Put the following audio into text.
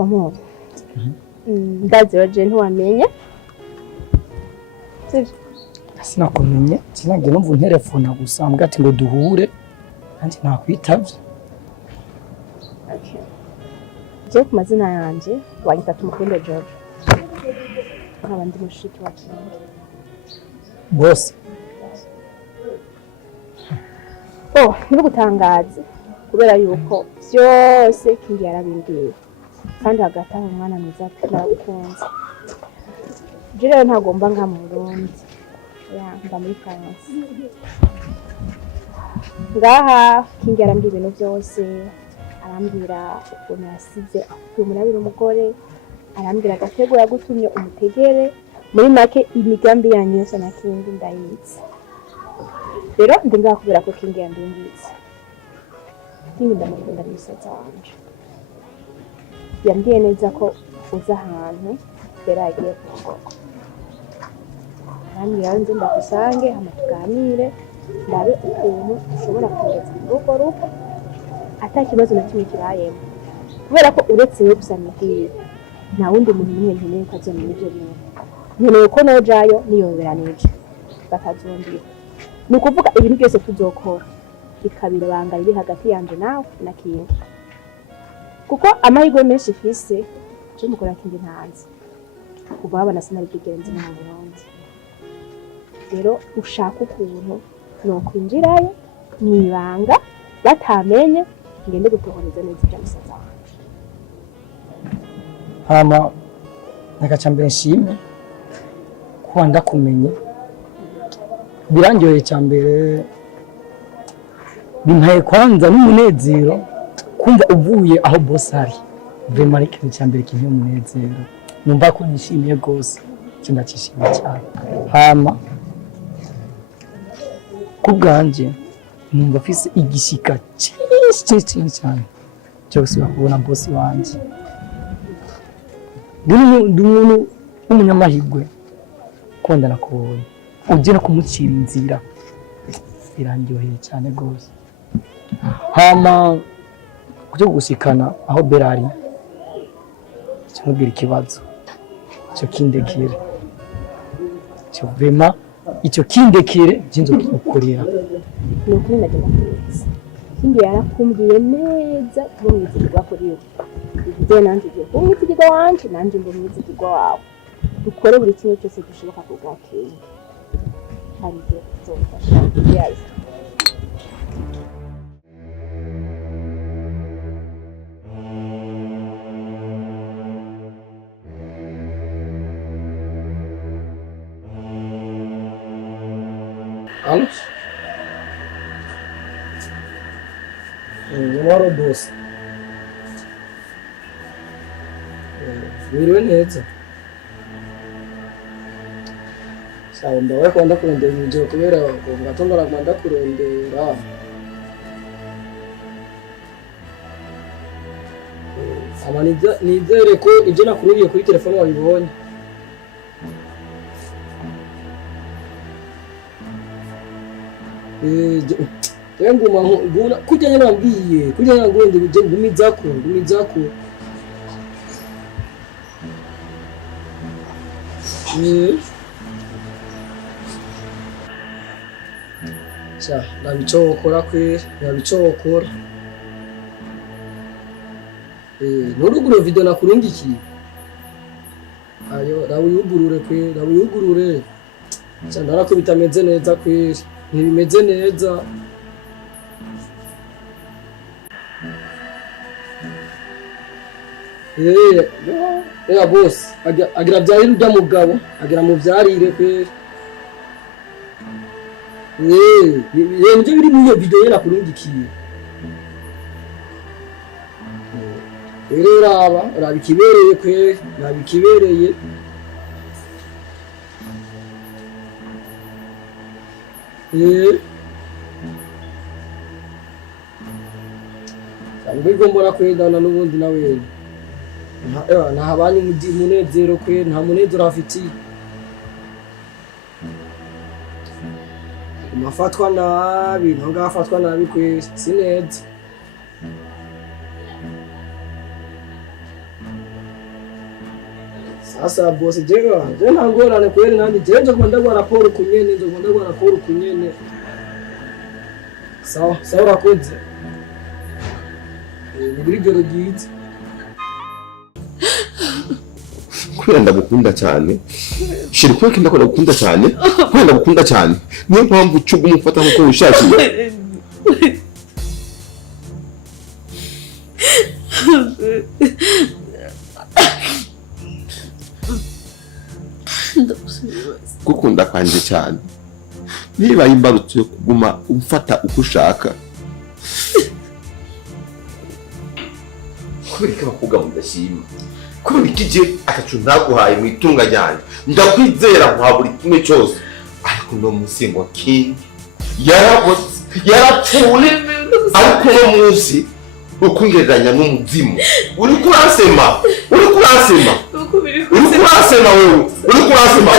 Tomo ndazi roje ntiwamenye sinakumenye sinagiye numva telefone gusa mbwa ati ngo duhure nanjye nakwitavye. Okay. Je ku mazina yanje wanyita Tumukunde George. Nkaba ndi mushiki wa Kingi. Boss. Ntibugutangaze kubera yuko byose Kingi yarabimbwiye. Kandi hagati aho umwana mwiza turakunze. Je rero ntagomba nga mu Burundi. Mba muri France. Ngaha Kingi yarambwiye ibintu byose. Arambwira ukuntu yasize umurabira umugore, arambwira agatego yagutumye umutegere, muri make imigambi yanyu yose na Kingi ndayizi. Rero ndi ngaha kubera ko Kingi yambingize. Kingi ndamukunda n'umusaza wanje. Yambwiye neza ko uza ahantu rero agiye kugoko. Arambwira nze ndakusange hama tuganire, ndabe ukuntu ushobora kugeza mu rugo ruko ata kibazo na kimwe kibayemo. Kubera ko uretse we gusa nibwiye nta wundi muntu n'umwe nkeneye ko aza muri ibyo bintu. Nkeneye ko nojayo niyoberanije bakazombira. Ni ukuvuga ibintu byose tuzokora bikabira banga riri hagati yanje nawe na Kingi. Kuko amahirwe menshi ifise cyo mukora Kingi ntanze. Kuva abana sinari kigenzi mu Burundi. Rero ushaka ukuntu no kwinjirayo nibanga batamenye ngende gutohoreza neza ibya musaza wanje. Hama nagaca mbere nshime kuba ndakumenye birangyoye cyambere bimpaye kwanza n'umunezero kumva uvuye aho boss ari vraiment ikintu cyambere kimwe umunezero numva ko nishimiye gose cyandakishimiye cyane. Hama kubwanje numva afise igishika cyinshi cyane cyose bakubona boss wanje. Ndi umuntu w'umunyamahirwe konda nakubonye ugera kumucira inzira birangyoheye cyane gose. Hama kujya gusikana aho Berari cyamubwira ikibazo cyo kindekere cyo vraiment icyo kindekere jinzo kukorera nuko ndagenda kwitsa. Kingi yarakumbwiye neza ko mwizigirwa kuri yo. Ibyo nanjye byo umwizigirwa wanje nanjye ngo mwizigirwa wawe. Dukore buri kimwe cyose gishoboka ku bwa Kingi. Hari ibyo tuzofasha yazi. Nyamara boss wiriwe neza sawa ndawe ko ndakurondera ibyo kubera ngo ngatongora kwanda kurondera amaniza nizere ko ibyo nakururiye kuri telefone wabibonye. Nguma nguna kujya nambwiye kujya ngende bije ngumizako ndabicokora kwe ndabicokora nuruguro video nakurungikiye ayo rawuyugurure kwe rawuyugurure cyandara ko bitameze neza kwe ntibimeze neza. Boss agira byarire ujya mugabo agira mu byarire kwe nje biri mu iyo video yera kurungikiye raba ikibereye kwe nabikibereye Ntabwo mbona kwendana n'ubundi nawe nta habanye munezero kwe nta munezero afite mafatwa nabi ntabwo afatwa nabi kwe sineze Sasa boss jega, jana ngora ne kweli nani jenzo kwenda kwa raporo kunyene, nzo kwenda kwa raporo kunyene. Sawa, sawa rakoze. Nibirigyo rugiti. Kwenda gukunda cyane. Shiri kweke ndakora gukunda cyane. Kwenda gukunda cyane. Niyo mpamvu cyo gumufata nko ushakiye. Gukunda kwanje cyane niba imbarutse kuguma umfata uko ushaka kubera bakubwa mudashima kubera ikije akacu ntaguhaye mu itunga ryanjye ndakwizera nka buri kimwe cyose ariko no musingo king yarapfuye ariko no munsi ukungereranya n'umuzimu uri kurasema wewe uri kurasema